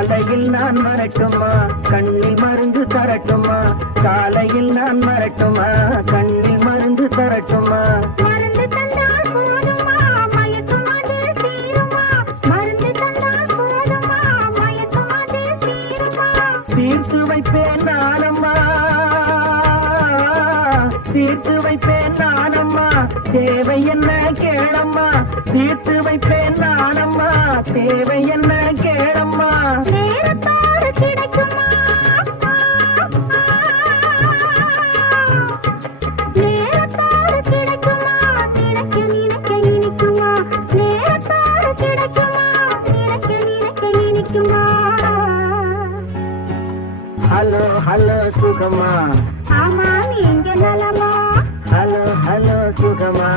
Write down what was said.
காலையில் நான் வரட்டுமா கண்ணில் மருந்து தரட்டுமா காலையில் நான் வரட்டுமா கண்ணில் மருந்து தரட்டுமா மருந்து தந்தால் போதுமா மயக்கம் அது தீருமா மருந்து தந்தால் போதுமா மயக்கம் அது தீருமா தீர்த்து வைப்பேன் நானம்மா தீர்த்து வைப்பேன் நானம்மா தேவை என்ன கேளம்மா தீர்த்து வைப்பேன் நானம்மா தேவை என்ன கேளம்மா நேரத்தோடு கிடைக்குமா நேரத்தோடு கிடைக்குமா நினைக்க நினைக்க இனிக்குமா நேரத்தோடு கிடைக்குமா நினைக்க நினைக்க இனிக்குமா ஹலோ ஹலோ சுகமா ஆமா நீங்க நலமா ஹலோ ஹலோ சுகமா